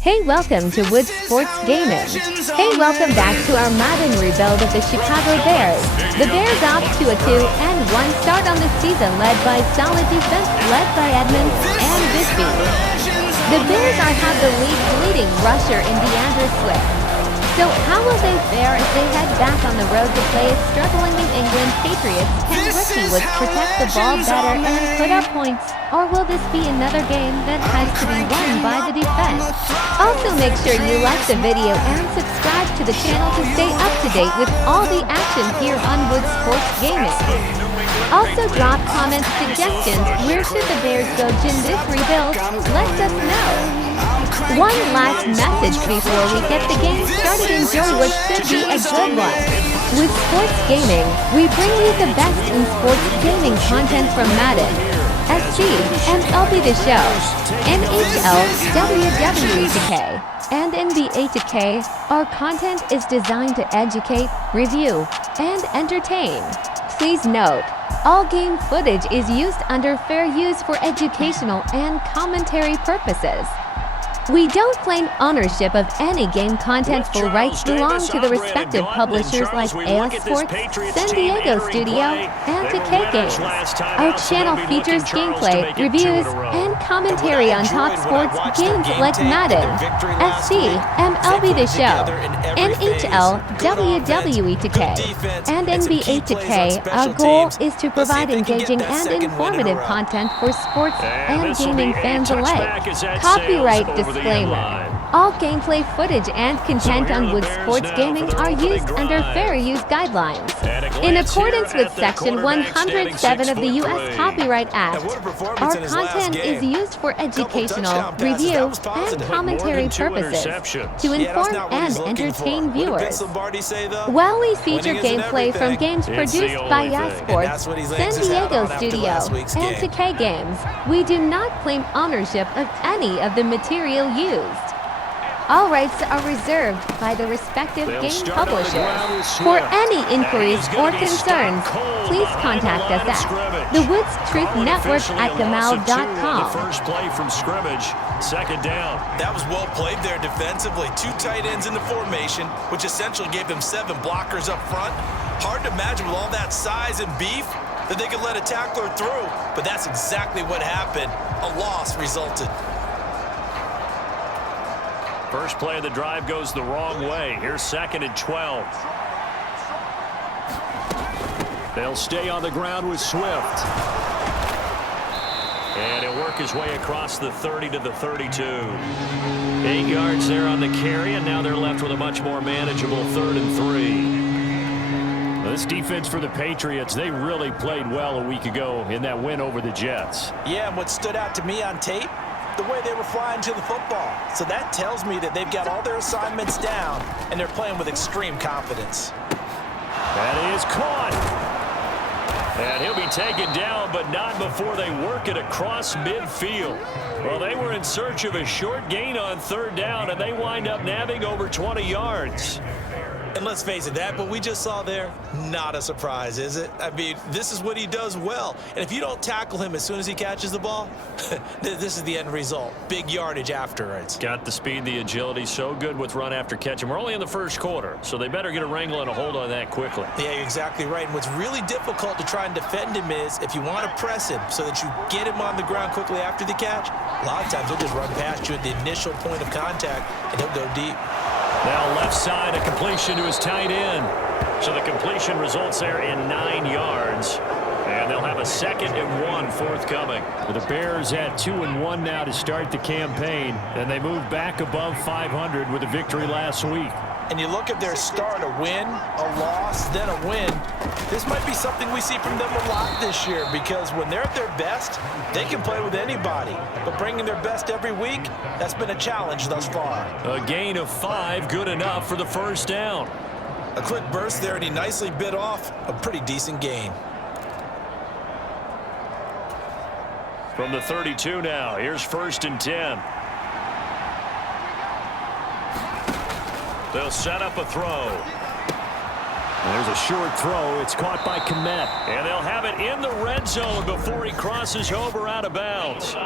Hey, welcome to Wood Sports Gaming. Hey, welcome back to our Madden rebuild of the Chicago Bears. The Bears off to a 2-1 start on the season, led by solid defense, led by Edmonds and Bishby. The Bears have the league's leading rusher in DeAndre Swift. So how will they fare as they head back on the road to play a struggling New England Patriots? Can Ricky Woods protect the ball better and put up points? Or will this be another game that has to be won by the defense? Also, make sure you like the video and subscribe to the channel to stay up to date with all the action here on Wood Sports Gaming. Also, drop comments, suggestions. Where should the Bears go in this rebuild? Let us know. One last message before we get the game started. Enjoy what should be a good one. With Sports Gaming, we bring you the best in sports gaming content from Madden, SC, MLB The Show, NHL, WWE 2K, and NBA 2K. Our content is designed to educate, review, and entertain. Please note, all game footage is used under fair use for educational and commentary purposes. We don't claim ownership of any game content. Full rights belong to the respective publishers like AS Sports, San Diego Studio, and 2K Games. Our channel features gameplay, reviews, and commentary on top sports games like Madden, SC, MLB The Show, NHL, WWE 2K, and NBA 2K. Our goal is to provide engaging and informative content for sports and gaming fans alike. Copyright disclaimer. All gameplay footage and content on Wood Sports Gaming are used under fair use guidelines. In accordance with Section 107 of the U.S. Copyright Act, our content is used for educational, review, and commentary purposes to inform and entertain viewers. While we feature gameplay from games produced by AS Sports, San Diego Studio, and 2K Games, we do not claim ownership of any of the material used. All rights are reserved by the respective game publishers. For any inquiries or concerns, please contact us at the Woods Truth Network at gmail.com. First play from scrimmage, second down. That was well played there defensively. Two tight ends in the formation, which essentially gave them 7 blockers up front. Hard to imagine with all that size and beef that they could let a tackler through, but that's exactly what happened. A loss resulted. First play of the drive goes the wrong way. Here's 2nd and 12. They'll stay on the ground with Swift. And he'll work his way across the 30 to the 32. 8 yards there on the carry, and now they're left with a much more manageable 3rd and 3. This defense for the Patriots, they really played well a week ago in that win over the Jets. Yeah, and what stood out to me on tape, the way they were flying to the football. So that tells me that they've got all their assignments down, and they're playing with extreme confidence. That is caught. And he'll be taken down, but not before they work it across midfield. Well, they were in search of a short gain on 3rd down, and they wind up nabbing over 20 yards. And let's face it, that what we just saw there, not a surprise, is it? I mean, this is what he does well. And if you don't tackle him as soon as he catches the ball, this is the end result. Big yardage afterwards. Got the speed, the agility, so good with run after catch. And we're only in the first quarter, so they better get a wrangle and a hold on that quickly. Yeah, you're exactly right. And what's really difficult to try and defend him is if you want to press him so that you get him on the ground quickly after the catch, a lot of times he'll just run past you at the initial point of contact, and he'll go deep. Now left side, a completion to his tight end. So the completion results there in 9 yards. And they'll have a 2nd and 1 forthcoming. The Bears at 2-1 now to start the campaign. And they move back above 500 with a victory last week. And you look at their start, a win, a loss, then a win. This might be something we see from them a lot this year, because when they're at their best, they can play with anybody. But bringing their best every week, that's been a challenge thus far. A gain of 5, good enough for the first down. A quick burst there, and he nicely bit off a pretty decent gain. From the 32 now, here's 1st and 10. They'll set up a throw. There's a short throw. It's caught by Kmet. And they'll have it in the red zone before he crosses over out of bounds.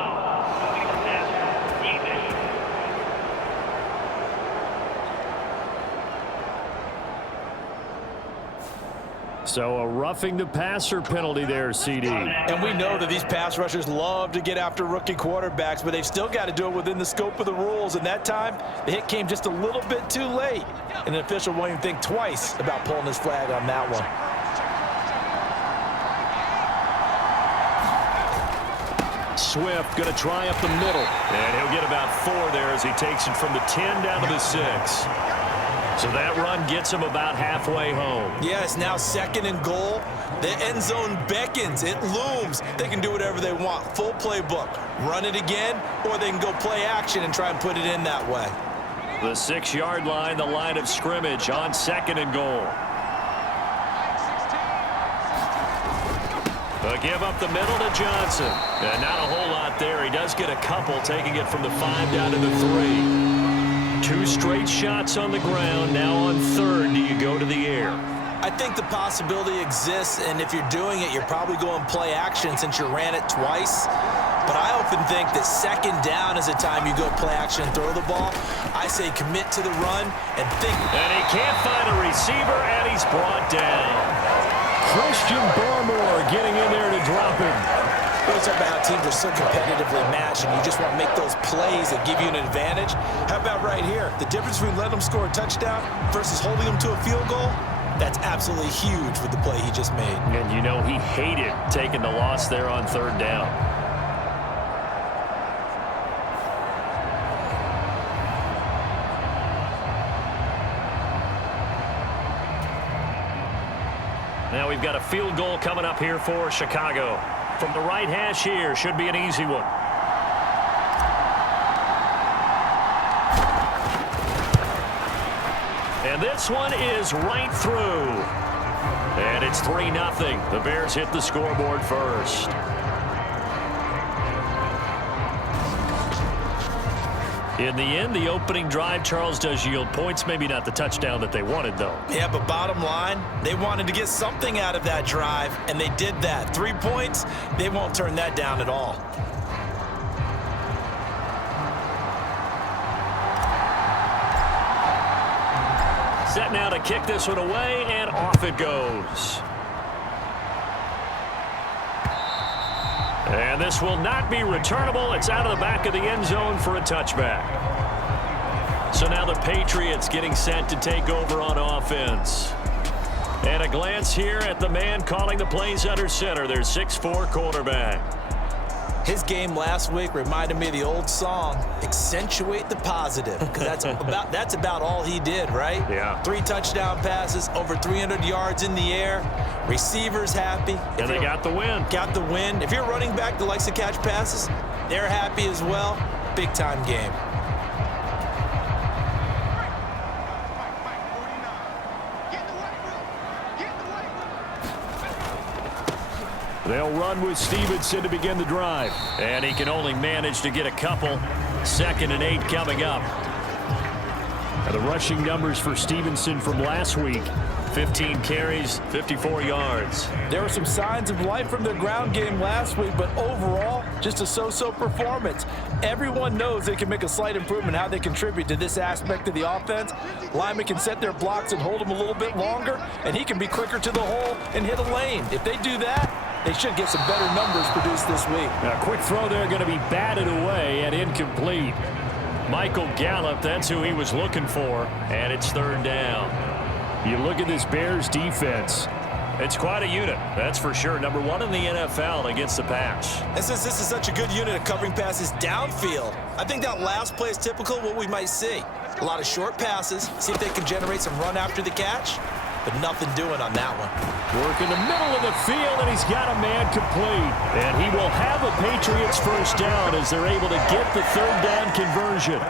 So a roughing the passer penalty there, CD. And we know that these pass rushers love to get after rookie quarterbacks, but they've still got to do it within the scope of the rules. And that time, the hit came just a little bit too late. And an official won't even think twice about pulling his flag on that one. Swift going to try up the middle. And he'll get about 4 there as he takes it from the 10 down to the 6. So that run gets him about halfway home. Yes, now 2nd and goal. The end zone beckons. It looms. They can do whatever they want. Full playbook. Run it again, or they can go play action and try and put it in that way. The 6-yard line, the line of scrimmage on 2nd and goal. A give up the middle to Johnson. And not a whole lot there. He does get a couple, taking it from the 5 down to the 3. 2 straight shots on the ground. Now on 3rd, do you go to the air? I think the possibility exists, and if you're doing it, you're probably going play action since you ran it twice. But I often think that 2nd down is the time you go play action and throw the ball. I say commit to the run and think. And he can't find a receiver, and he's brought down. Christian Barmore getting in there to drop him. Goes up how teams are so competitively matched, and you just want to make those plays that give you an advantage. How about right here? The difference between letting them score a touchdown versus holding them to a field goal, that's absolutely huge with the play he just made. And you know he hated taking the loss there on 3rd down. Now we've got a field goal coming up here for Chicago. From the right hash here, should be an easy one. And this one is right through. And it's 3-0. The Bears hit the scoreboard first. In the end, the opening drive, Charles, does yield points. Maybe not the touchdown that they wanted, though. Yeah, but bottom line, they wanted to get something out of that drive, and they did that. 3 points, they won't turn that down at all. Set now to kick this one away, and off it goes. And this will not be returnable. It's out of the back of the end zone for a touchback. So now the Patriots getting set to take over on offense. And a glance here at the man calling the plays under center, their 6'4" quarterback. His game last week reminded me of the old song, accentuate the positive, because that's about all he did, right? Yeah. 3 touchdown passes, over 300 yards in the air, receivers happy. And they got the win. Got the win. If you're running back that likes to catch passes, they're happy as well. Big-time game. They'll run with Stevenson to begin the drive. And he can only manage to get a couple. 2nd and 8 coming up. Now the rushing numbers for Stevenson from last week. 15 carries, 54 yards. There were some signs of life from their ground game last week, but overall, just a so-so performance. Everyone knows they can make a slight improvement how they contribute to this aspect of the offense. Linemen can set their blocks and hold them a little bit longer, and he can be quicker to the hole and hit a lane. If they do that, they should get some better numbers produced this week. A quick throw there going to be batted away and incomplete. Michael Gallup, that's who he was looking for, and it's 3rd down. You look at this Bears defense. It's quite a unit, that's for sure. Number 1 in the NFL against the pass. And since this is such a good unit of covering passes downfield, I think that last play is typical of what we might see. A lot of short passes, see if they can generate some run after the catch, but nothing doing on that one. Work in the middle of the field, and he's got a man complete. And he will have a Patriots first down as they're able to get the 3rd down conversion.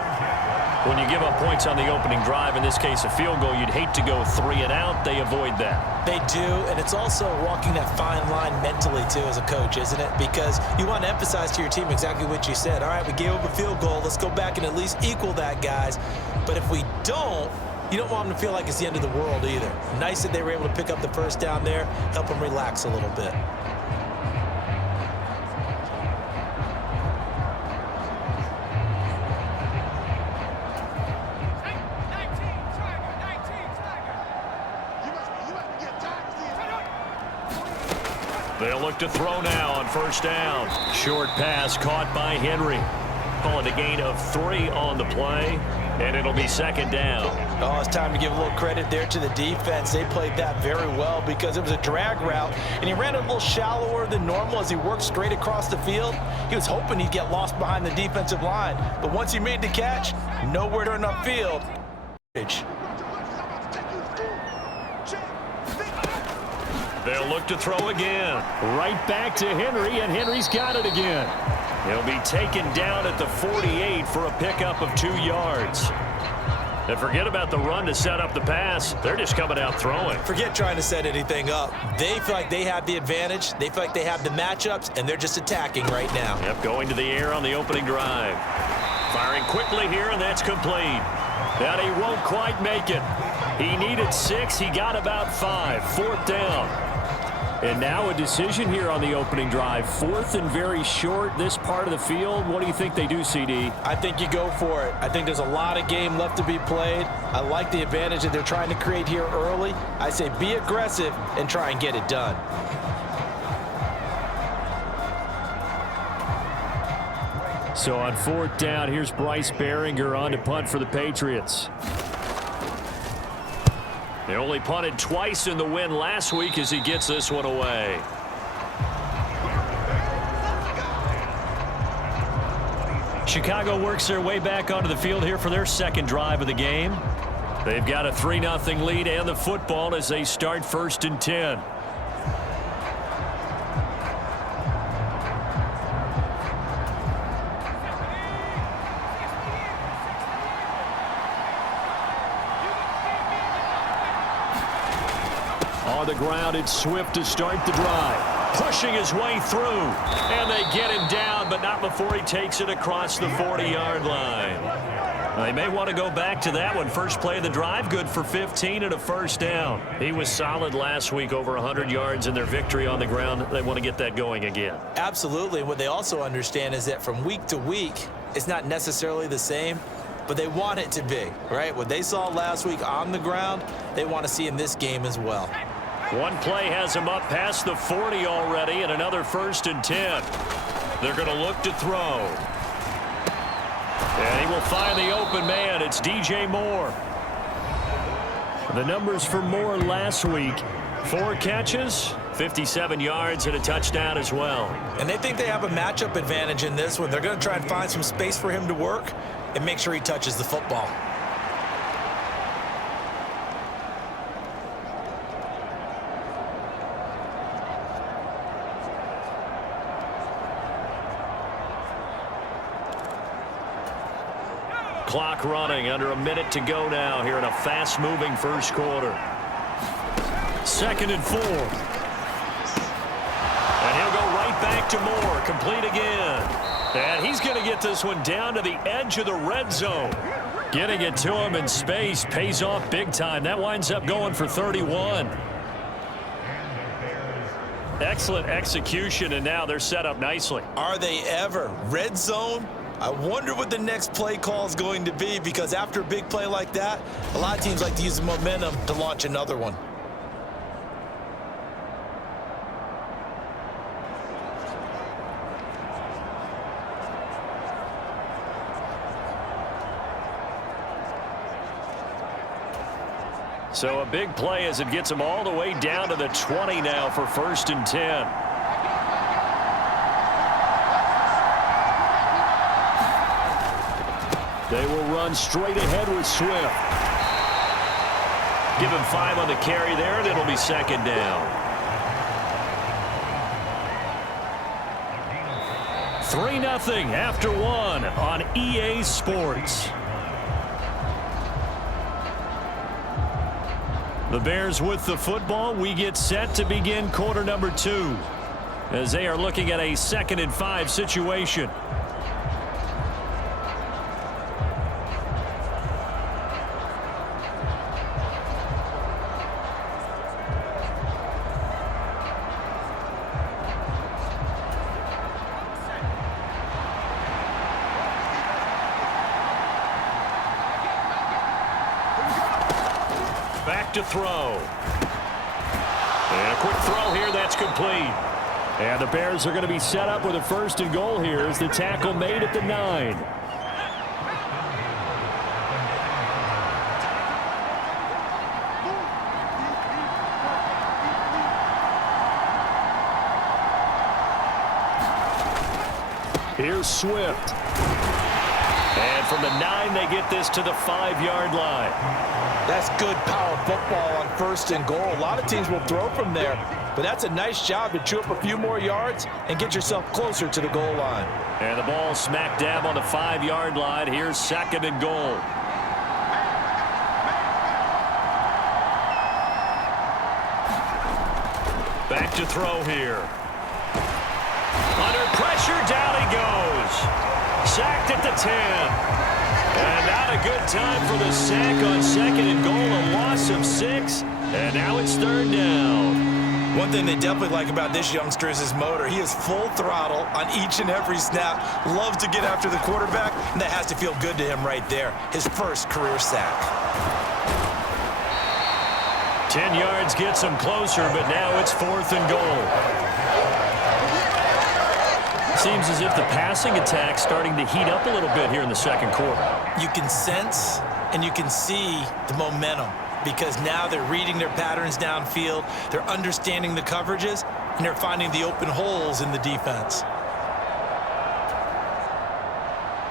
When you give up points on the opening drive, in this case a field goal, you'd hate to go 3 and out. They avoid that. They do, and it's also walking that fine line mentally, too, as a coach, isn't it? Because you want to emphasize to your team exactly what you said. All right, we gave up a field goal. Let's go back and at least equal that, guys. But if we don't, you don't want them to feel like it's the end of the world either. Nice that they were able to pick up the first down there, help them relax a little bit. They'll look to throw now on first down. Short pass caught by Henry. Calling a gain of 3 on the play, and it'll be second down. Oh, it's time to give a little credit there to the defense. They played that very well because it was a drag route, and he ran a little shallower than normal as he worked straight across the field. He was hoping he'd get lost behind the defensive line, but once he made the catch, nowhere to run upfield. They'll look to throw again. Right back to Henry, and Henry's got it again. He'll be taken down at the 48 for a pickup of 2 yards. And forget about the run to set up the pass. They're just coming out throwing. Forget trying to set anything up. They feel like they have the advantage. They feel like they have the matchups, and they're just attacking right now. Yep, going to the air on the opening drive. Firing quickly here, and that's complete. That he won't quite make it. He needed 6. He got about 5. 4th down. And now a decision here on the opening drive. 4th and very short, this part of the field. What do you think they do, CD? I think you go for it. I think there's a lot of game left to be played. I like the advantage that they're trying to create here early. I say be aggressive and try and get it done. So on 4th down, here's Bryce Behringer on to punt for the Patriots. They only punted twice in the win last week as he gets this one away. Chicago works their way back onto the field here for their second drive of the game. They've got a 3-0 lead and the football as they start 1st and 10. On the ground, it's Swift to start the drive. Pushing his way through. And they get him down, but not before he takes it across the 40-yard line. They may want to go back to that one. First play of the drive, good for 15 and a 1st down. He was solid last week, over 100 yards in their victory on the ground. They want to get that going again. Absolutely. What they also understand is that from week to week, it's not necessarily the same, but they want it to be, right? What they saw last week on the ground, they want to see in this game as well. One play has him up past the 40 already, and another 1st and 10. They're going to look to throw. And he will find the open man. It's DJ Moore. The numbers for Moore last week: 4 catches, 57 yards, and a touchdown as well. And they think they have a matchup advantage in this one. They're going to try and find some space for him to work and make sure he touches the football. Clock running, under a minute to go now here in a fast-moving first quarter. 2nd and 4. And he'll go right back to Moore, complete again. And he's going to get this one down to the edge of the red zone. Getting it to him in space pays off big time. That winds up going for 31. Excellent execution, and now they're set up nicely. Are they ever? Red zone? I wonder what the next play call is going to be, because after a big play like that, a lot of teams like to use the momentum to launch another one. So a big play as it gets them all the way down to the 20 now for 1st and 10. They will run straight ahead with Swift. Give him 5 on the carry there, and it'll be 2nd down. 3-0 after 1 on EA Sports. The Bears with the football. We get set to begin quarter number 2 as they are looking at a 2nd and 5 situation. Back to throw. And a quick throw here, that's complete. And the Bears are going to be set up with a 1st and goal here as the tackle made at the 9. Here's Swift. And from the 9, they get this to the 5-yard line. That's good power football on 1st and goal. A lot of teams will throw from there, but that's a nice job to chew up a few more yards and get yourself closer to the goal line. And the ball smack dab on the 5-yard line. Here's 2nd and goal. Back to throw here. Under pressure, down he goes. Sacked at the 10. And not a good time for the sack on 2nd and goal. A loss of 6. And now it's 3rd down. One thing they definitely like about this youngster is his motor. He is full throttle on each and every snap. Loves to get after the quarterback, and that has to feel good to him right there. His first career sack. 10 yards gets him closer, but now it's 4th and goal. Seems as if the passing attack's starting to heat up a little bit here in the 2nd quarter. You can sense and you can see the momentum because now they're reading their patterns downfield, they're understanding the coverages, and they're finding the open holes in the defense.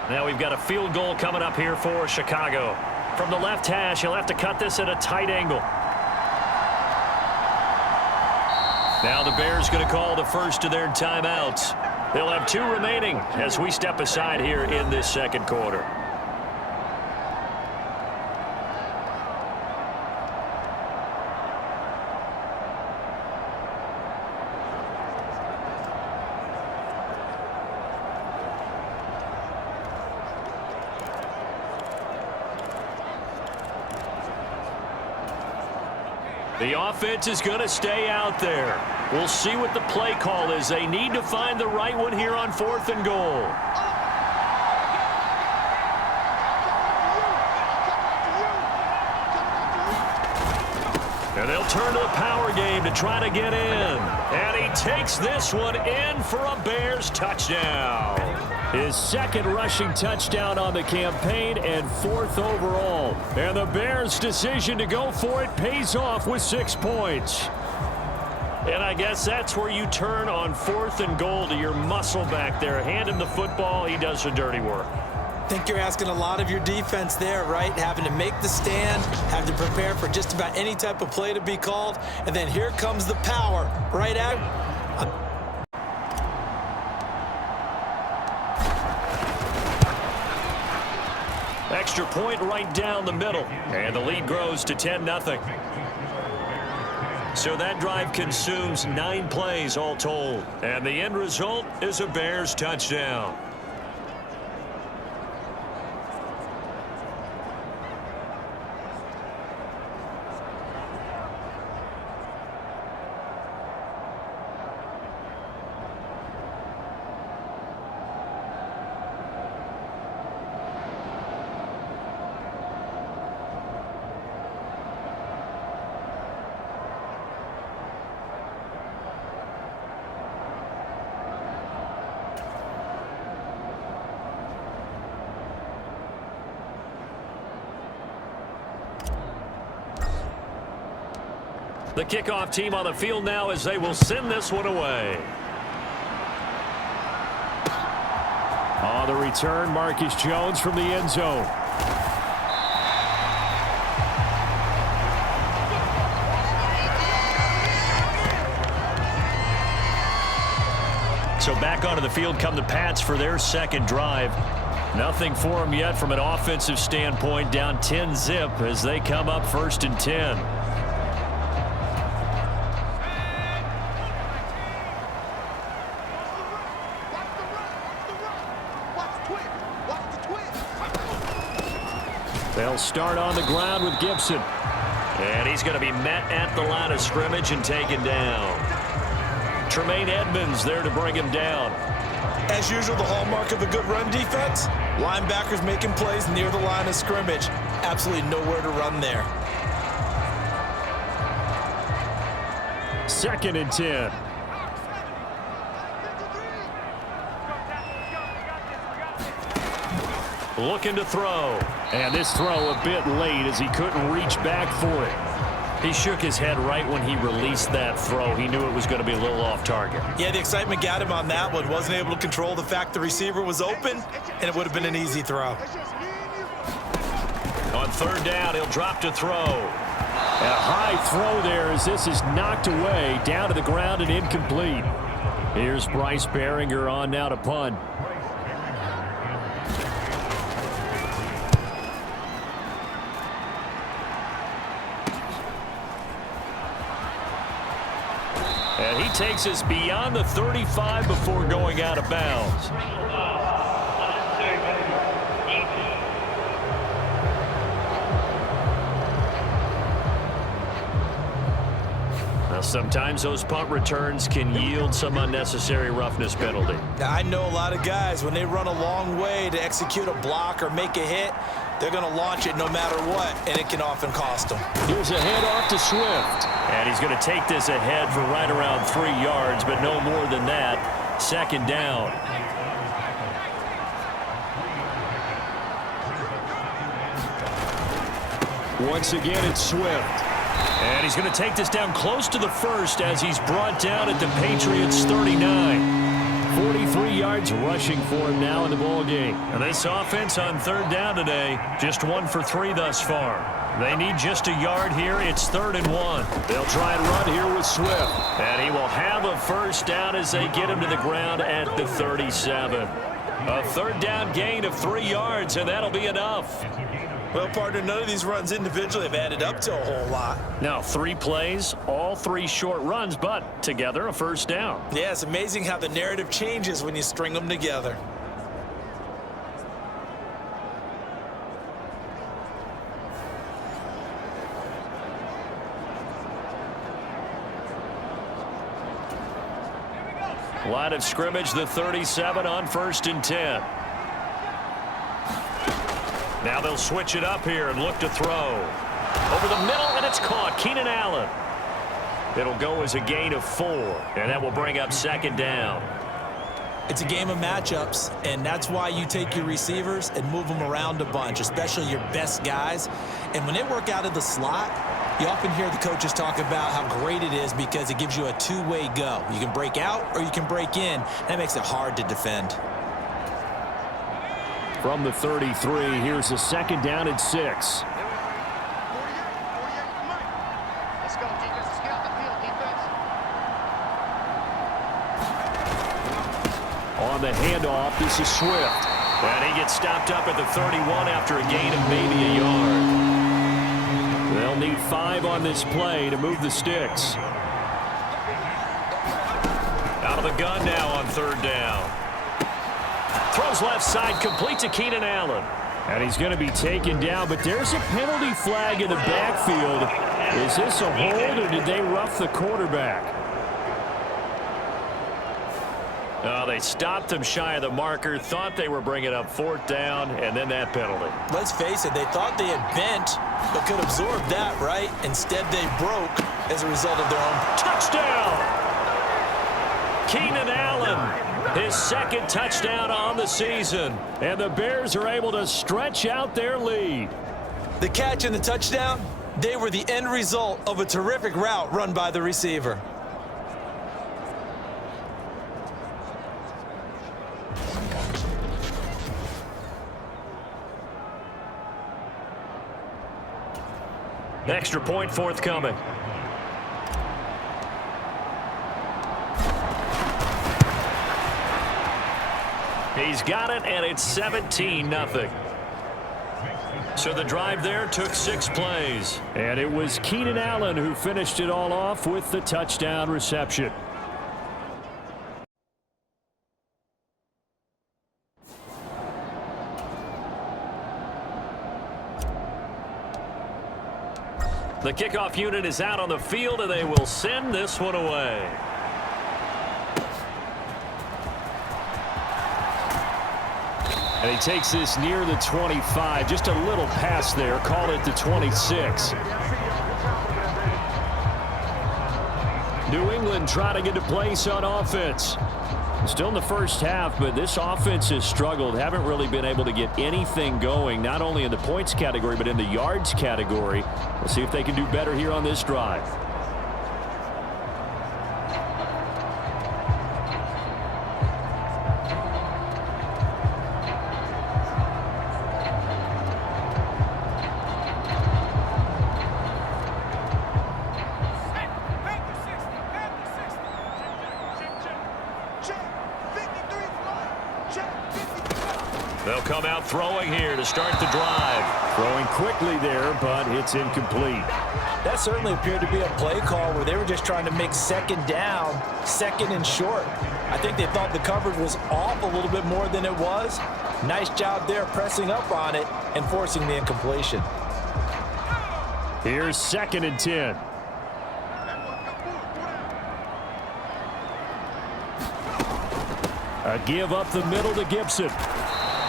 Now we've got a field goal coming up here for Chicago. From the left hash, he'll have to cut this at a tight angle. Now the Bears going to call the first of their timeouts. They'll have 2 remaining as we step aside here in this 2nd quarter. The offense is going to stay out there. We'll see what the play call is. They need to find the right one here on 4th and goal. And they'll turn to the power game to try to get in. And he takes this one in for a Bears touchdown. His 2nd rushing touchdown on the campaign and 4th overall. And the Bears' decision to go for it pays off with 6 points. And I guess that's where you turn on 4th and goal to your muscle back there. Hand him the football. He does the dirty work. I think you're asking a lot of your defense there, right? Having to make the stand, have to prepare for just about any type of play to be called. And then here comes the power right out. Extra point right down the middle. And the lead grows to 10-0. So that drive consumes 9 plays all told. And the end result is a Bears touchdown. The kickoff team on the field now as they will send this one away. On the return, Marcus Jones from the end zone. So back onto the field come the Pats for their 2nd drive. Nothing for them yet from an offensive standpoint. Down 10-zip as they come up 1st and 10. They'll start on the ground with Gibson. And he's going to be met at the line of scrimmage and taken down. Tremaine Edmonds there to bring him down. As usual, the hallmark of a good run defense, linebackers making plays near the line of scrimmage. Absolutely nowhere to run there. 2nd and 10. looking to throw. And this throw a bit late as he couldn't reach back for it. He shook his head right when he released that throw. He knew it was going to be a little off target. Yeah, the excitement got him on that one. Wasn't able to control the fact the receiver was open, and it would have been an easy throw. On third down, he'll drop to throw. And a high throw there as this is knocked away, down to the ground and incomplete. Here's Bryce Behringer on now to punt. And he takes us beyond the 35 before going out of bounds. Now, sometimes those punt returns can yield some unnecessary roughness penalty. Now, I know a lot of guys, when they run a long way to execute a block or make a hit, they're going to launch it no matter what, and it can often cost them. Here's a handoff to Swift. And he's going to take this ahead for right around 3 yards, but no more than that. Second down. Once again, it's Swift. And he's going to take this down close to the first as he's brought down at the Patriots' 39. 43 yards rushing for him now in the ball game. And this offense on third down today, just 1 for 3 thus far. They need just a yard here. It's 3rd and 1. They'll try and run here with Swift. And he will have a first down as they get him to the ground at the 37. A third down gain of 3 yards, and that'll be enough. Well, partner, none of these runs individually have added up to a whole lot. Now, 3 plays, all 3 short runs, but together a first down. Yeah, it's amazing how the narrative changes when you string them together. Line of scrimmage, the 37 on 1st and 10. Now they'll switch it up here and look to throw. Over the middle, and it's caught. Keenan Allen. It'll go as a gain of 4, and that will bring up 2nd down. It's a game of matchups, and that's why you take your receivers and move them around a bunch, especially your best guys. And when they work out of the slot, you often hear the coaches talk about how great it is because it gives you a two-way go. You can break out or you can break in. That makes it hard to defend. From the 33, here's a 2nd down and 6. Let's go, defense. Let's get off the field, defense. On the handoff, this is Swift. And he gets stopped up at the 31 after a gain of maybe a yard. They'll need 5 on this play to move the sticks. Out of the gun now on 3rd down. Throws left side, complete to Keenan Allen. And he's going to be taken down, but there's a penalty flag in the backfield. Is this a hold, or did they rough the quarterback? They stopped him shy of the marker, thought they were bringing up 4th down, and then that penalty. Let's face it, they thought they had bent, but could absorb that, right? Instead, they broke as a result of their own touchdown. Keenan Allen. His 2nd touchdown on the season. And the Bears are able to stretch out their lead. The catch and the touchdown, they were the end result of a terrific route run by the receiver. Extra point forthcoming. He's got it, and it's 17-0. So the drive there took 6 plays. And it was Keenan Allen who finished it all off with the touchdown reception. The kickoff unit is out on the field, and they will send this one away. And he takes this near the 25. Just a little pass there. Call it the 26. New England trying to get a place on offense. Still in the first half, but this offense has struggled. Haven't really been able to get anything going, not only in the points category, but in the yards category. We'll see if they can do better here on this drive. They'll come out throwing here to start the drive. Throwing quickly there, but it's incomplete. That certainly appeared to be a play call where they were just trying to make second down, second and short. I think they thought the coverage was off a little bit more than it was. Nice job there pressing up on it and forcing the incompletion. Here's 2nd and 10. A give up the middle to Gibson.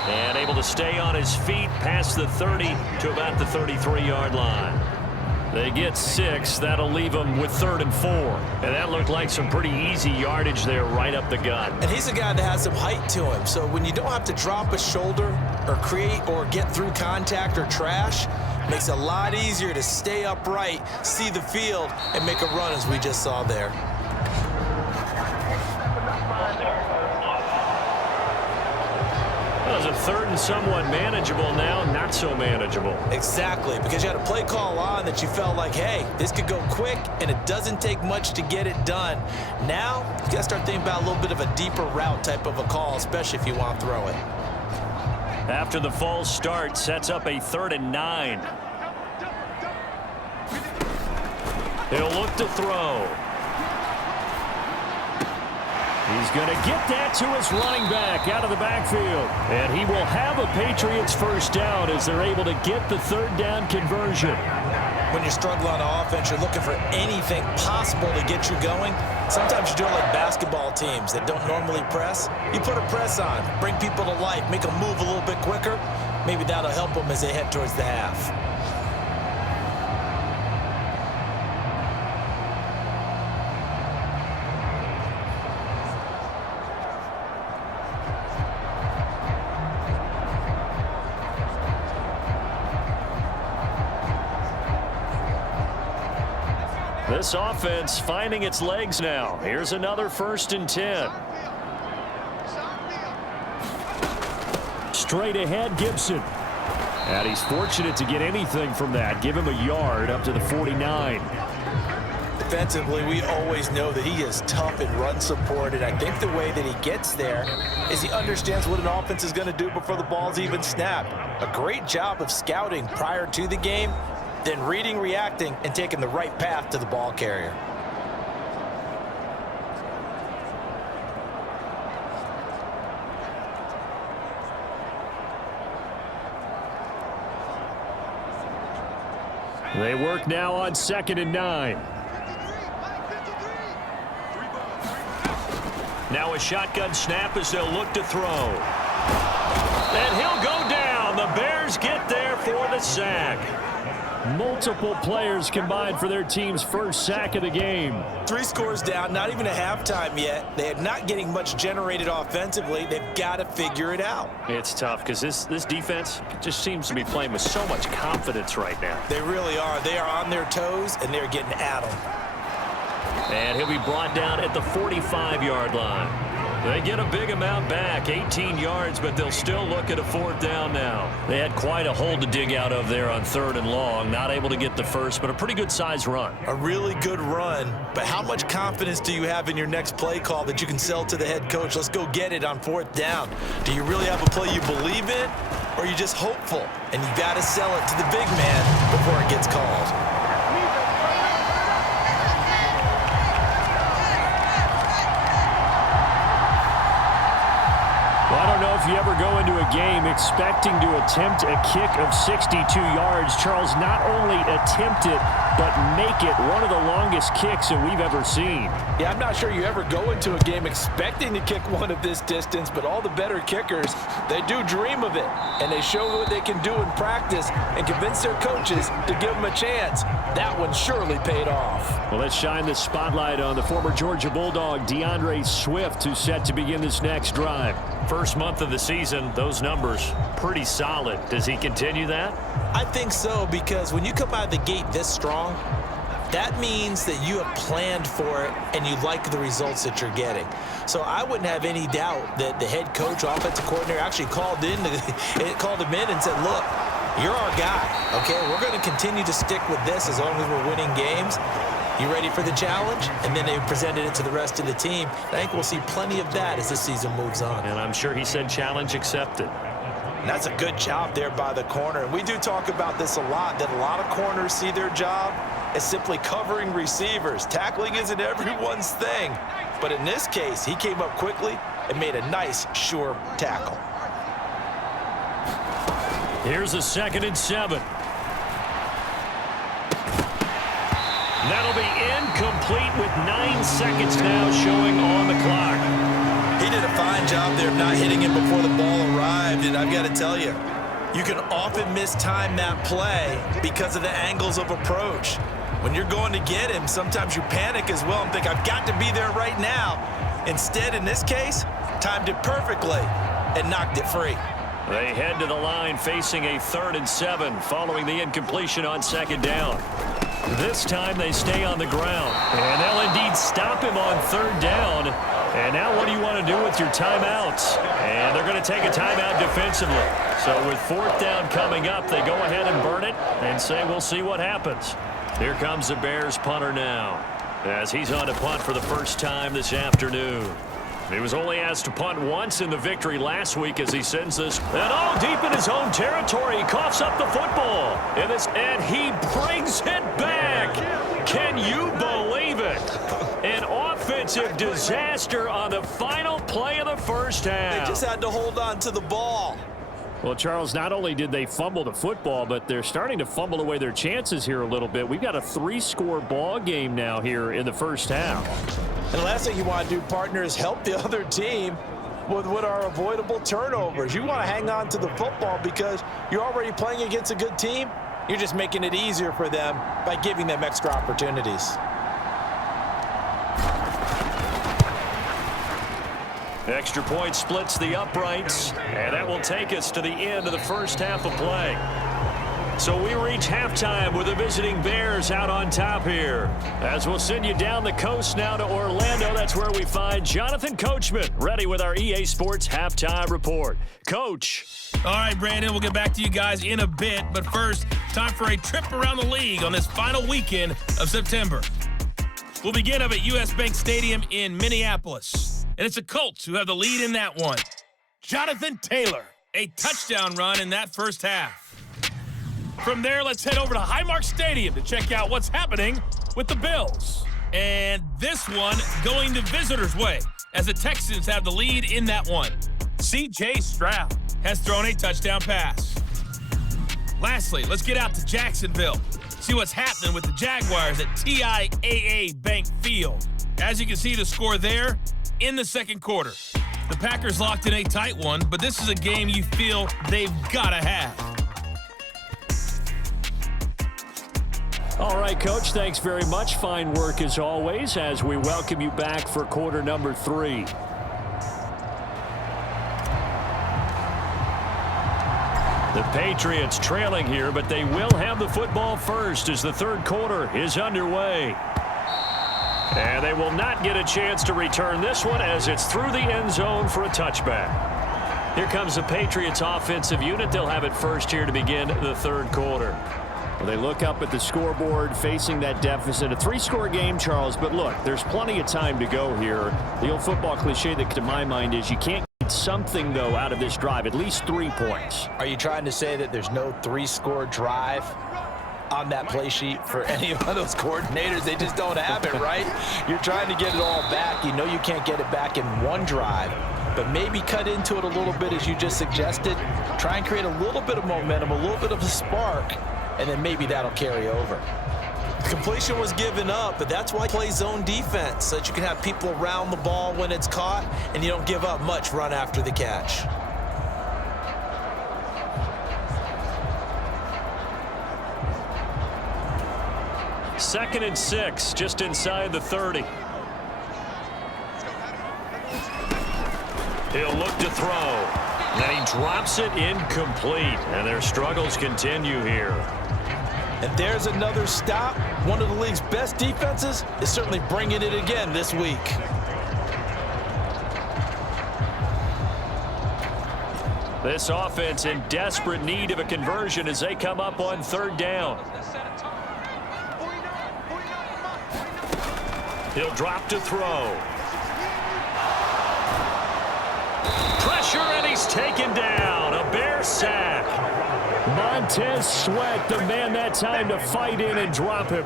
And able to stay on his feet past the 30 to about the 33-yard line. They get 6. That'll leave them with 3rd and 4. And that looked like some pretty easy yardage there right up the gut. And he's a guy that has some height to him. So when you don't have to drop a shoulder or create or get through contact or trash, it makes it a lot easier to stay upright, see the field, and make a run as we just saw there. Well, it was a 3rd and somewhat manageable, now not so manageable. Exactly, because you had a play call on that you felt like, hey, this could go quick, and it doesn't take much to get it done. Now, you got to start thinking about a little bit of a deeper route type of a call, especially if you want to throw it. After the false start, sets up a 3rd and 9. He'll look to throw. He's going to get that to his running back out of the backfield. And he will have a Patriots first down as they're able to get the 3rd down conversion. When you're struggling on offense, you're looking for anything possible to get you going. Sometimes you do it like basketball teams that don't normally press. You put a press on, bring people to life, make them move a little bit quicker. Maybe that'll help them as they head towards the half. This offense finding its legs now. Here's another 1st and 10. Straight ahead, Gibson. And he's fortunate to get anything from that. Give him a yard up to the 49. Defensively, we always know that he is tough and run support, and I think the way that he gets there is he understands what an offense is going to do before the ball's even snapped. A great job of scouting prior to the game, then reading, reacting, and taking the right path to the ball carrier. They work now on 2nd and 9. Now a shotgun snap as they'll look to throw. And he'll go down. The Bears get there for the sack. Multiple players combined for their team's first sack of the game. 3 scores down, not even a halftime yet. They are not getting much generated offensively. They've got to figure it out. It's tough because this defense just seems to be playing with so much confidence right now. They really are. They are on their toes, and they're getting at them. And he'll be brought down at the 45-yard line. They get a big amount back, 18 yards, but they'll still look at a 4th down now. They had quite a hole to dig out of there on 3rd and long. Not able to get the first, but a pretty good-sized run. A really good run, but how much confidence do you have in your next play call that you can sell to the head coach? Let's go get it on 4th down. Do you really have a play you believe in, or are you just hopeful? And you got to sell it to the big man before it gets called. if you ever go into a game expecting to attempt a kick of 62 yards, Charles, not only attempt it, but make it one of the longest kicks that we've ever seen. Yeah, I'm not sure you ever go into a game expecting to kick one of this distance, but all the better kickers, they do dream of it, and they show what they can do in practice and convince their coaches to give them a chance. That one surely paid off. Well, let's shine the spotlight on the former Georgia Bulldog, DeAndre Swift, who's set to begin this next drive. First month of the season, those numbers pretty solid. Does he continue that? I think so, because when you come out of the gate this strong, that means that you have planned for it and you like the results that you're getting. So I wouldn't have any doubt that the head coach, offensive coordinator, actually called him in and said, look, you're our guy, okay? We're going to continue to stick with this as long as we're winning games. You ready for the challenge? And then they presented it to the rest of the team. I think we'll see plenty of that as the season moves on. And I'm sure he said challenge accepted. And that's a good job there by the corner. And we do talk about this a lot, that a lot of corners see their job as simply covering receivers. Tackling isn't everyone's thing. But in this case, he came up quickly and made a nice, sure tackle. Here's a 2nd and 7. That'll be incomplete with 9 seconds now showing on the clock. He did a fine job there of not hitting him before the ball arrived, and I've got to tell you, you can often mistime that play because of the angles of approach. When you're going to get him, sometimes you panic as well and think, I've got to be there right now. Instead, in this case, timed it perfectly and knocked it free. They head to the line facing a 3rd and 7 following the incompletion on 2nd down. This time they stay on the ground, and they'll indeed stop him on 3rd down. And now what do you want to do with your timeouts? And they're going to take a timeout defensively. So with 4th down coming up, they go ahead and burn it and say we'll see what happens. Here comes the Bears punter now, as he's on to punt for the first time this afternoon. He was only asked to punt once in the victory last week as he sends this. And deep in his own territory, he coughs up the football. And he brings it back. Can you believe it? An offensive disaster on the final play of the first half. They just had to hold on to the ball. Well, Charles, not only did they fumble the football, but they're starting to fumble away their chances here a little bit. We've got a 3-score ball game now here in the first half. And the last thing you want to do, partner, is help the other team with what are avoidable turnovers. You want to hang on to the football because you're already playing against a good team. You're just making it easier for them by giving them extra opportunities. Extra point splits the uprights, and that will take us to the end of the first half of play. So we reach halftime with the visiting Bears out on top here. As we'll send you down the coast now to Orlando, that's where we find Jonathan Coachman, ready with our EA Sports Halftime Report. Coach. All right, Brandon, we'll get back to you guys in a bit. But first, time for a trip around the league on this final weekend of September. We'll begin up at U.S. Bank Stadium in Minneapolis. And it's the Colts who have the lead in that one. Jonathan Taylor, a touchdown run in that first half. From there, let's head over to Highmark Stadium to check out what's happening with the Bills. And this one going the visitors' way as the Texans have the lead in that one. C.J. Stroud has thrown a touchdown pass. Lastly, let's get out to Jacksonville. See what's happening with the Jaguars at TIAA Bank Field. As you can see, the score there in the second quarter. The Packers locked in a tight one, but this is a game you feel they've got to have. All right, Coach, thanks very much. Fine work as always as we welcome you back for quarter number 3. The Patriots trailing here, but they will have the football first as the third quarter is underway. And they will not get a chance to return this one as it's through the end zone for a touchback. Here comes the Patriots offensive unit. They'll have it first here to begin the third quarter. Well, they look up at the scoreboard facing that deficit. A 3-score game, Charles, but look, there's plenty of time to go here. The old football cliche that to my mind is you can't get something, though, out of this drive, at least 3 points. Are you trying to say that there's no 3-score drive on that play sheet for any of those coordinators? They just don't have it, right? You're trying to get it all back. You know you can't get it back in one drive. but maybe cut into it a little bit as you just suggested. Try and create a little bit of momentum, a little bit of a spark, and then maybe that'll carry over. The completion was given up, but that's why you play zone defense, so that you can have people around the ball when it's caught, and you don't give up much run after the catch. Second and 6, just inside the 30. He'll look to throw. And he drops it incomplete. And their struggles continue here. And there's another stop. One of the league's best defenses is certainly bringing it again this week. This offense in desperate need of a conversion as they come up on third down. He'll drop to throw. Pressure, and he's taken down. A Bear sack. Montez Sweat, the man that time to fight in and drop him.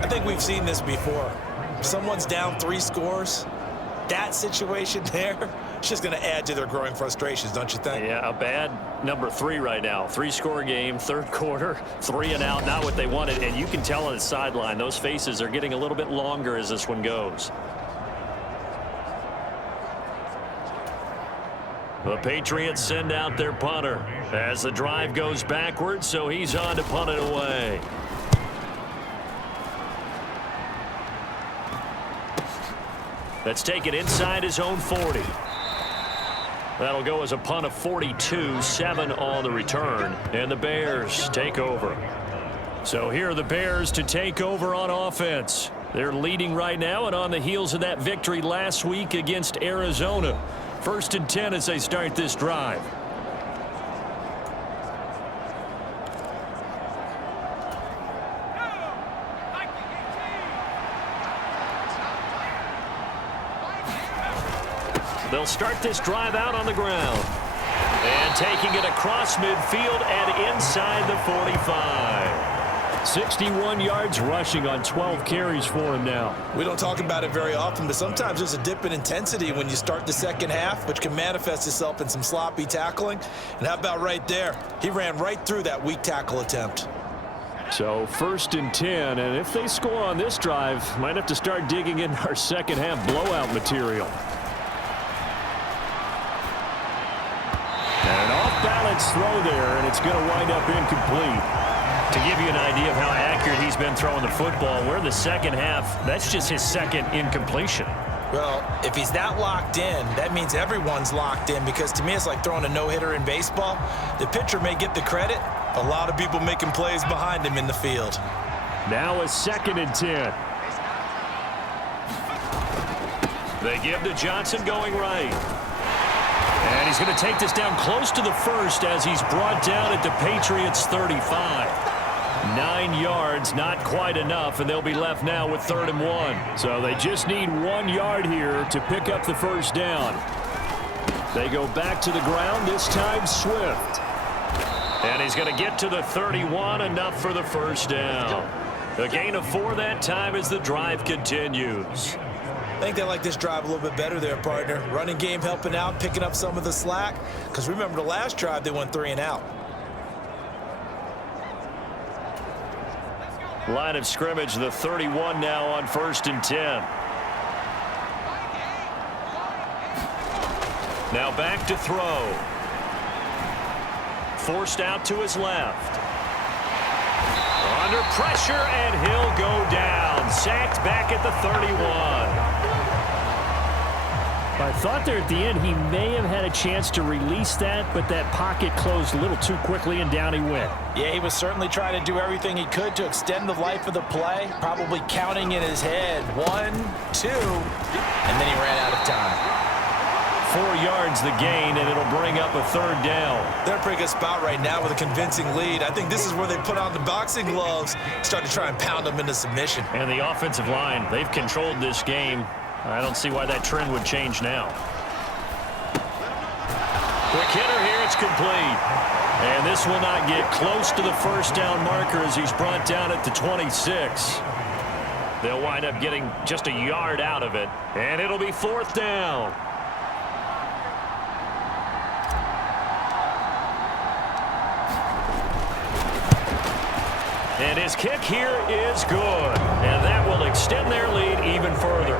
I think we've seen this before. Someone's down 3 scores. That situation there, it's just going to add to their growing frustrations, don't you think? Yeah, a bad number 3 right now. 3-score game, third quarter, 3 and out, not what they wanted. And you can tell on the sideline, those faces are getting a little bit longer as this one goes. The Patriots send out their punter as the drive goes backwards, so he's on to punt it away. That's taken inside his own 40. That'll go as a punt of 42, 7 on the return, and the Bears take over. So here are the Bears to take over on offense. They're leading right now and on the heels of that victory last week against Arizona. 1st and 10 as they start this drive. They'll start this drive out on the ground. And taking it across midfield and inside the 45. 61 yards rushing on 12 carries for him now. We don't talk about it very often, but sometimes there's a dip in intensity when you start the second half, which can manifest itself in some sloppy tackling. And how about right there? He ran right through that weak tackle attempt. So 1st and 10, and if they score on this drive, might have to start digging in our second half blowout material. And an off-balance throw there, and it's going to wind up incomplete. To give you an idea of how accurate he's been throwing the football, we're in the second half. That's just his second incompletion. Well, if he's that locked in, that means everyone's locked in, because to me it's like throwing a no-hitter in baseball. The pitcher may get the credit, a lot of people making plays behind him in the field. Now a 2nd and 10. They give to Johnson going right. And he's going to take this down close to the first as he's brought down at the Patriots 35. 9 yards, not quite enough, and they'll be left now with 3rd and 1. So they just need 1 yard here to pick up the first down. They go back to the ground, this time Swift. And he's going to get to the 31, enough for the first down. A gain of 4 that time as the drive continues. I think they like this drive a little bit better there, partner. Running game helping out, picking up some of the slack. Because remember the last drive, they went 3 and out. Line of scrimmage, the 31 now on 1st and 10. Now back to throw. Forced out to his left. Under pressure, and he'll go down. Sacked back at the 31. I thought there at the end he may have had a chance to release that, but that pocket closed a little too quickly, and down he went. Yeah, he was certainly trying to do everything he could to extend the life of the play, probably counting in his head 1, 2, and then he ran out of time. 4 yards the gain, and it'll bring up a 3rd down. They're in a pretty good spot right now with a convincing lead. I think this is where they put on the boxing gloves, start to try and pound them into submission. And the offensive line, they've controlled this game. I don't see why that trend would change now. Quick hitter here, it's complete. And this will not get close to the first down marker as he's brought down at the 26. They'll wind up getting just a yard out of it, and it'll be 4th down. And his kick here is good. And that will extend their lead even further.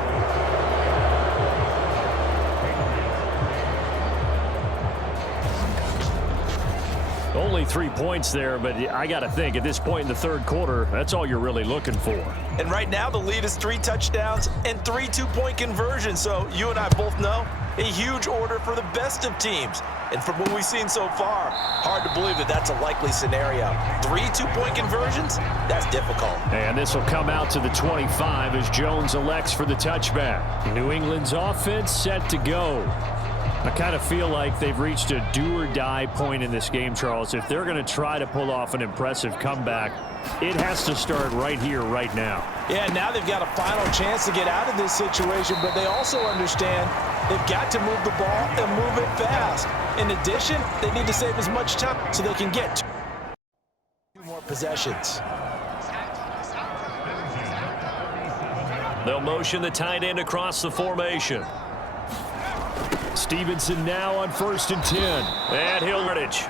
Only 3 points there, but I got to think at this point in the third quarter, that's all you're really looking for. And right now the lead is 3 touchdowns and 3 two-point conversions. So you and I both know a huge order for the best of teams. And from what we've seen so far, hard to believe that that's a likely scenario. 3 two-point conversions? That's difficult. And this will come out to the 25 as Jones elects for the touchback. New England's offense set to go. I kind of feel like they've reached a do-or-die point in this game, Charles. If they're going to try to pull off an impressive comeback, it has to start right here, right now. Yeah, now they've got a final chance to get out of this situation, but they also understand they've got to move the ball and move it fast. In addition, they need to save as much time so they can get 2 more possessions. They'll motion the tight end across the formation. Stevenson now on 1st and 10. And he'll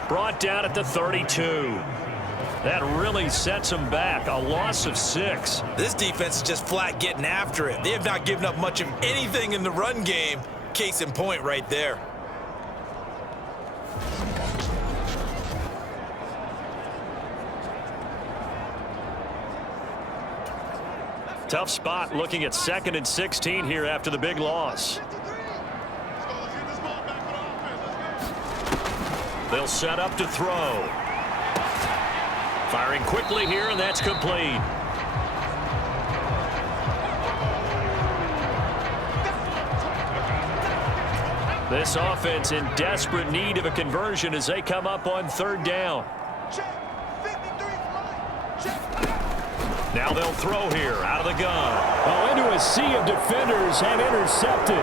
brought down at the 32. That really sets him back. A loss of 6. This defense is just flat getting after it. They have not given up much of anything in the run game. Case in point right there. Tough spot looking at 2nd and 16 here after the big loss. They'll set up to throw. Firing quickly here, and that's complete. This offense in desperate need of a conversion as they come up on 3rd down. Now they'll throw here out of the gun. Oh, into a sea of defenders and intercepted.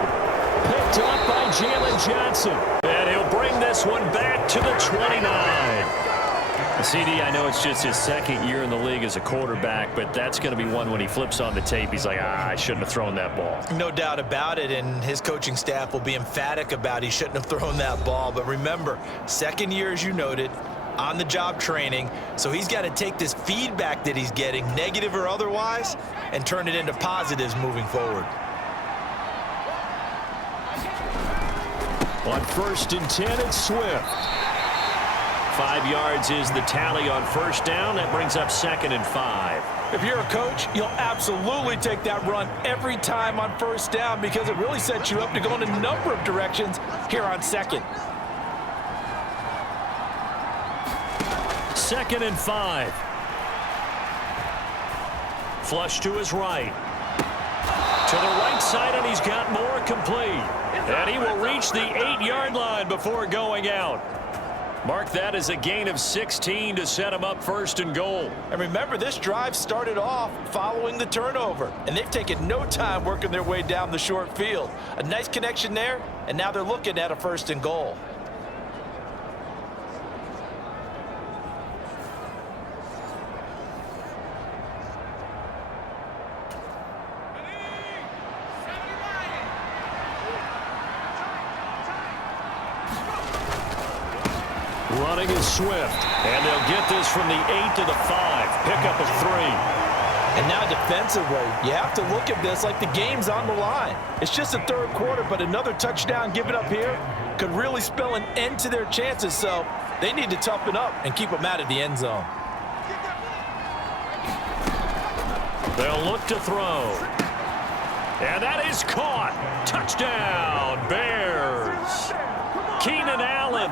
Picked up by Jalen Johnson. And he'll bring this one back to the 29. CD, I know it's just his 2nd year in the league as a quarterback, but that's going to be one when he flips on the tape. He's like, I shouldn't have thrown that ball. No doubt about it, and his coaching staff will be emphatic about he shouldn't have thrown that ball. But remember, 2nd year, as you noted, on-the-job training, so he's got to take this feedback that he's getting, negative or otherwise, and turn it into positives moving forward. On 1st and 10, it's Swift. 5 yards is the tally on 1st down. That brings up 2nd and 5. If you're a coach, you'll absolutely take that run every time on 1st down because it really sets you up to go in a number of directions here on 2nd. 2nd and 5. Flush to his right. To the right side, and he's got more complete. And he will reach the 8-yard line before going out. Mark that as a gain of 16 to set him up 1st and goal. And remember, this drive started off following the turnover, and they've taken no time working their way down the short field. A nice connection there, and now they're looking at a 1st and goal. Running is Swift, and they'll get this from the 8 to the 5. Pickup of 3. And now defensively, you have to look at this like the game's on the line. It's just the 3rd quarter, but another touchdown given up here could really spell an end to their chances, so they need to toughen up and keep them out of the end zone. They'll look to throw. And that is caught. Touchdown, Bears. Keenan Allen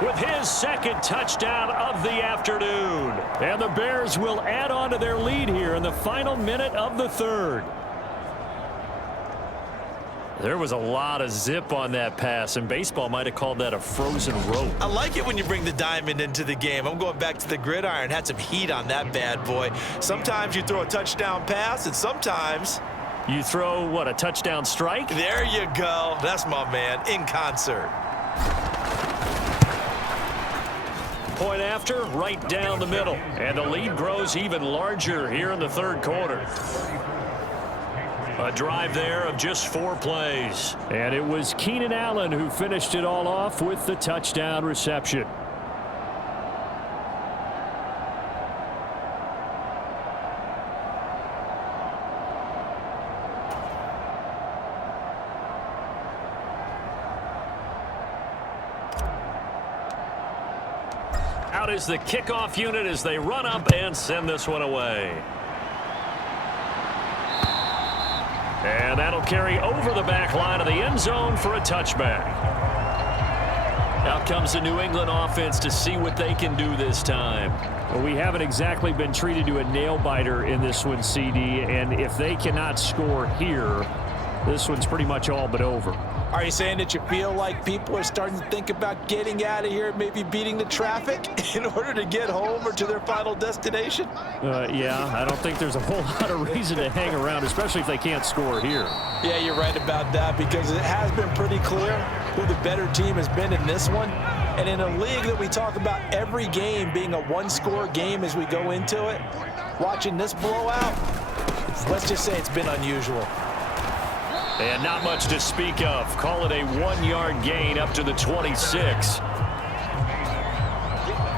with his 2nd touchdown of the afternoon. And the Bears will add on to their lead here in the final minute of the 3rd. There was a lot of zip on that pass, and baseball might have called that a frozen rope. I like it when you bring the diamond into the game. I'm going back to the gridiron. Had some heat on that bad boy. Sometimes you throw a touchdown pass, and sometimes you throw, what, a touchdown strike? There you go. That's my man, in concert. Point after, right down the middle. And the lead grows even larger here in the 3rd quarter. A drive there of just 4 plays. And it was Keenan Allen who finished it all off with the touchdown reception. out is the kickoff unit as they run up and send this one away. And that'll carry over the back line of the end zone for a touchback. Out comes the New England offense to see what they can do this time. Well, we haven't exactly been treated to a nail-biter in this one, CD, and if they cannot score here, this one's pretty much all but over. Are you saying that you feel like people are starting to think about getting out of here, maybe beating the traffic in order to get home or to their final destination? Yeah, I don't think there's a whole lot of reason to hang around, especially if they can't score here. Yeah, you're right about that, because it has been pretty clear who the better team has been in this one. And in a league that we talk about every game being a one-score game as we go into it, watching this blowout, let's just say it's been unusual. And not much to speak of. Call it a 1-yard gain up to the 26.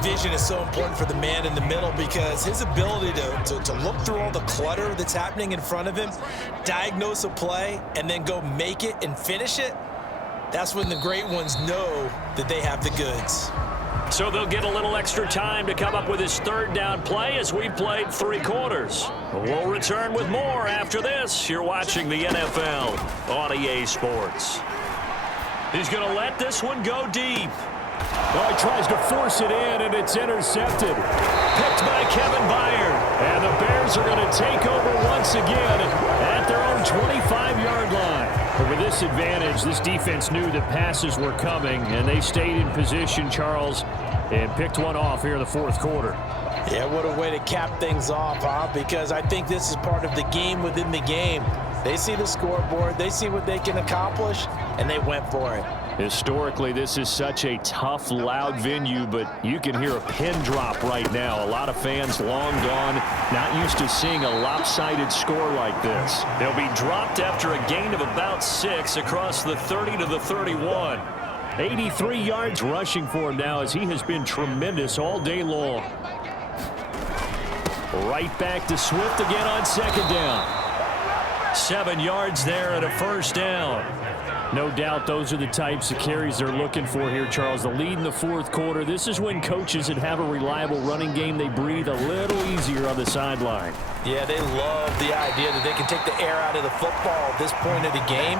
Vision is so important for the man in the middle, because his ability to look through all the clutter that's happening in front of him, diagnose a play, and then go make it and finish it, that's when the great ones know that they have the goods. So they'll get a little extra time to come up with his third down play as we played 3 quarters. We'll return with more after this. You're watching the NFL on EA Sports. He's going to let this one go deep. Oh, he tries to force it in, and it's intercepted. Picked by Kevin Byard. And the Bears are going to take over once again at their own 25-yard line. But with this advantage, this defense knew that passes were coming, and they stayed in position, Charles, and picked one off here in the fourth quarter. Yeah, what a way to cap things off, huh? Because I think this is part of the game within the game. They see the scoreboard, they see what they can accomplish, and they went for it. Historically, this is such a tough, loud venue, but you can hear a pin drop right now. A lot of fans long gone, not used to seeing a lopsided score like this. They'll be dropped after a gain of about 6 across the 30 to the 31. 83 yards rushing for him now, as he has been tremendous all day long. Right back to Swift again on second down. 7 yards there and a first down. No doubt those are the types of carries they're looking for here, Charles. The lead in the fourth quarter. This is when coaches that have a reliable running game, they breathe a little easier on the sideline. Yeah, they love the idea that they can take the air out of the football at this point of the game.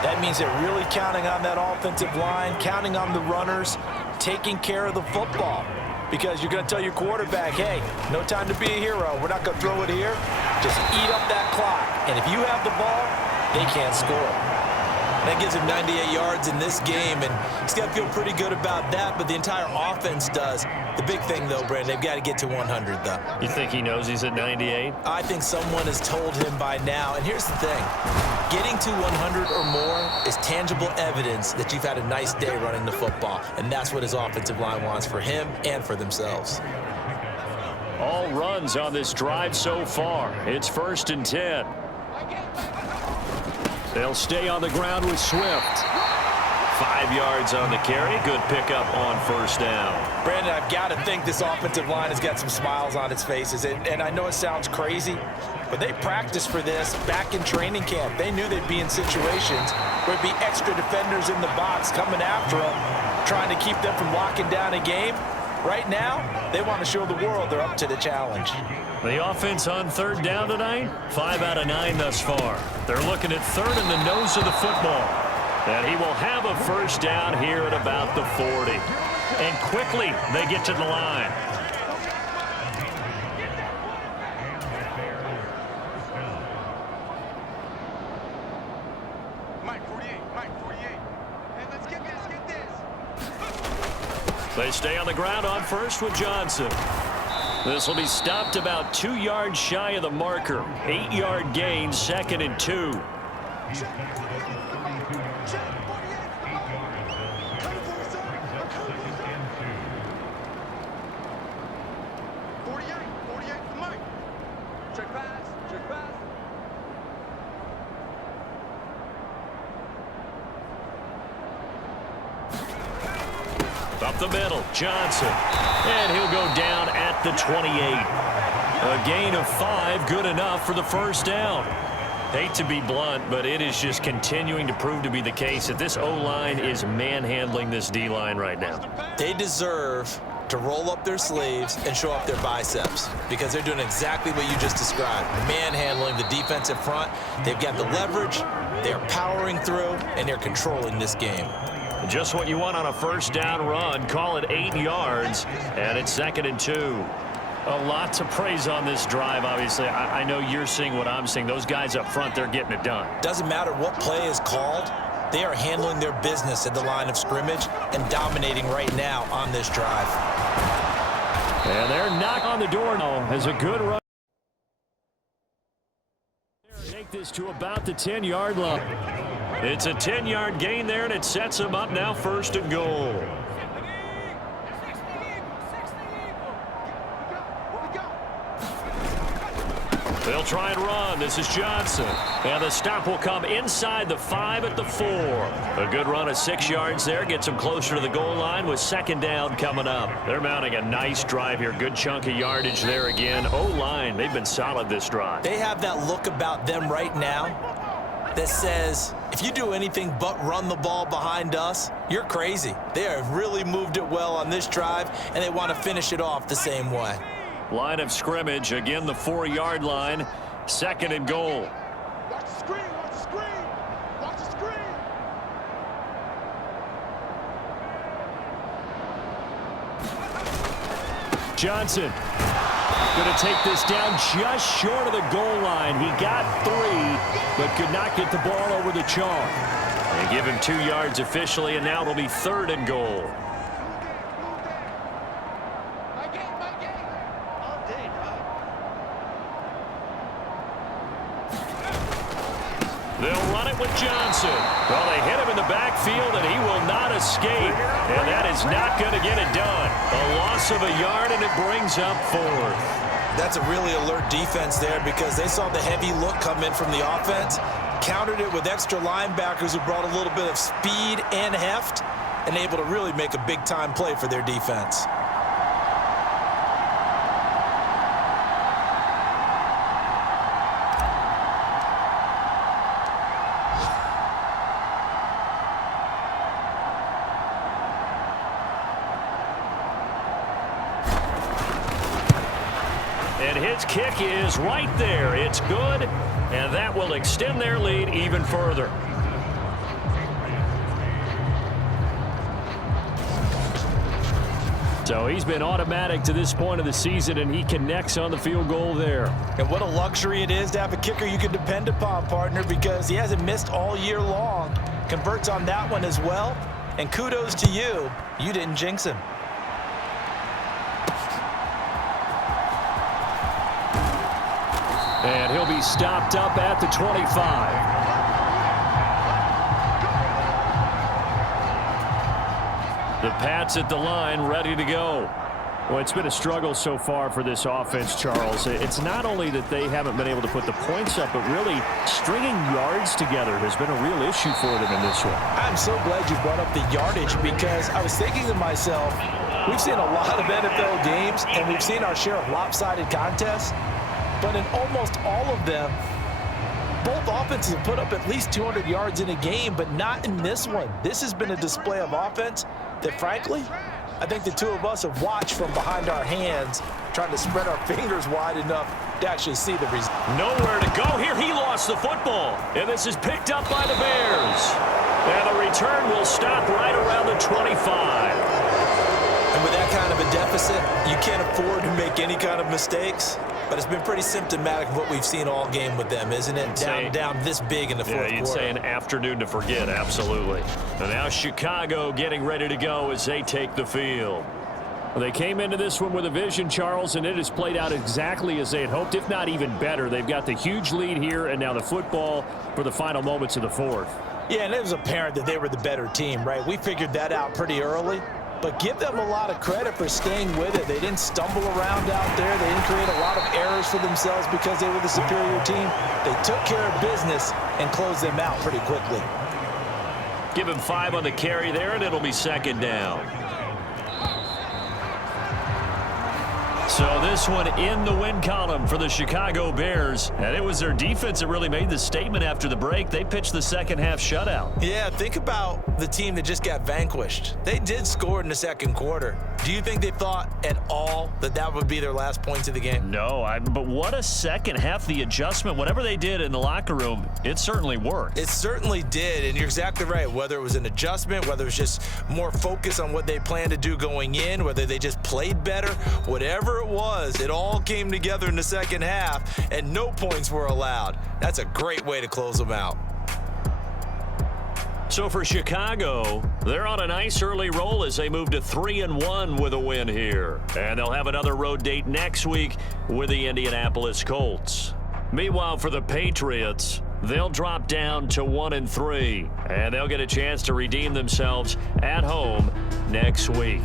That means they're really counting on that offensive line, counting on the runners, taking care of the football. Because you're going to tell your quarterback, hey, no time to be a hero. We're not going to throw it here. Just eat up that clock. And if you have the ball, they can't score. That gives him 98 yards in this game, and he's got to feel pretty good about that, but the entire offense does. The big thing, though, Brandon, they've got to get to 100, though. You think he knows he's at 98? I think someone has told him by now, and here's the thing. Getting to 100 or more is tangible evidence that you've had a nice day running the football, and that's what his offensive line wants for him and for themselves. All runs on this drive so far. It's 1st and 10. They'll stay on the ground with Swift. 5 yards on the carry. Good pickup on first down. Brandon, I've got to think this offensive line has got some smiles on its faces. And I know it sounds crazy, but they practiced for this back in training camp. They knew they'd be in situations where it'd be extra defenders in the box coming after them, trying to keep them from locking down a game. Right now, they want to show the world they're up to the challenge. The offense on third down tonight, 5 out of 9 thus far. They're looking at third in the nose of the football. And he will have a first down here at about the 40. And quickly, they get to the line. They stay on the ground on first with Johnson. This will be stopped about 2 yards shy of the marker. 8-yard gain, 2nd and 2. Up the middle, Johnson. And he'll go down at the 28. A gain of 5, good enough for the first down. Hate to be blunt, but it is just continuing to prove to be the case that this O-line is manhandling this D-line right now. They deserve to roll up their sleeves and show up their biceps because they're doing exactly what you just described. Manhandling the defensive front. They've got the leverage, they're powering through, and they're controlling this game. Just what you want on a first down run. Call it 8 yards, and it's 2nd and 2. A lot to praise on this drive, obviously. I know you're seeing what I'm seeing. Those guys up front, they're getting it done. Doesn't matter what play is called. They are handling their business at the line of scrimmage and dominating right now on this drive. And they're knocking on the door now as a good run. Take this to about the 10-yard line. It's a 10-yard gain there, and it sets them up now 1st and goal. They'll try and run. This is Johnson. And the stop will come inside the 5 at the 4. A good run of 6 yards there. Gets them closer to the goal line with 2nd down coming up. They're mounting a nice drive here. Good chunk of yardage there again. O-line, they've been solid this drive. They have that look about them right now that says, if you do anything but run the ball behind us, you're crazy. They have really moved it well on this drive, and they want to finish it off the same way. Line of scrimmage, again the 4-yard line, 2nd and goal. Watch the screen, watch the screen, watch the screen. Johnson going to take this down just short of the goal line. He got 3, but could not get the ball over the chalk. They give him 2 yards officially, and now it'll be 3rd and goal. They'll run it with Johnson. Well, they hit him in the backfield, and he will not escape. And that is not going to get it done. A loss of a yard, and it brings up 4th. That's a really alert defense there because they saw the heavy look come in from the offense, countered it with extra linebackers who brought a little bit of speed and heft, and able to really make a big-time play for their defense. And his kick is right there. It's good, and that will extend their lead even further. So he's been automatic to this point of the season, and he connects on the field goal there. And what a luxury it is to have a kicker you can depend upon, partner, because he hasn't missed all year long. Converts on that one as well. And kudos to you. You didn't jinx him. And he'll be stopped up at the 25. The Pats at the line, ready to go. Well, it's been a struggle so far for this offense, Charles. It's not only that they haven't been able to put the points up, but really stringing yards together has been a real issue for them in this one. I'm so glad you brought up the yardage because I was thinking to myself, we've seen a lot of NFL games, and we've seen our share of lopsided contests. But in almost all of them, both offenses have put up at least 200 yards in a game, but not in this one. This has been a display of offense that, frankly, I think the two of us have watched from behind our hands, trying to spread our fingers wide enough to actually see the result. Nowhere to go here. He lost the football, and this is picked up by the Bears. And the return will stop right around the 25. And with that kind of a deficit, you can't afford to make any kind of mistakes. But it's been pretty symptomatic of what we've seen all game with them, isn't it? Down this big in the fourth quarter. Yeah, you'd say an afternoon to forget, absolutely. And now Chicago getting ready to go as they take the field. Well, they came into this one with a vision, Charles, and it has played out exactly as they had hoped, if not even better. They've got the huge lead here, and now the football for the final moments of the fourth. Yeah, and it was apparent that they were the better team, right? We figured that out pretty early. But give them a lot of credit for staying with it. They didn't stumble around out there. They didn't create a lot of errors for themselves because they were the superior team. They took care of business and closed them out pretty quickly. Give him 5 on the carry there, and it'll be 2nd down. So this one in the win column for the Chicago Bears. And it was their defense that really made the statement after the break. They pitched the second half shutout. Yeah, think about the team that just got vanquished. They did score in the second quarter. Do you think they thought at all that that would be their last points of the game? No, but what a second half. The adjustment, whatever they did in the locker room, it certainly worked. It certainly did, and you're exactly right. Whether it was an adjustment, whether it was just more focus on what they planned to do going in, whether they just played better, whatever it was, it all came together in the second half, and no points were allowed. That's a great way to close them out. So for Chicago, they're on a nice early roll as they move to 3-1 with a win here. And they'll have another road date next week with the Indianapolis Colts. Meanwhile, for the Patriots, they'll drop down to 1-3, and they'll get a chance to redeem themselves at home next week.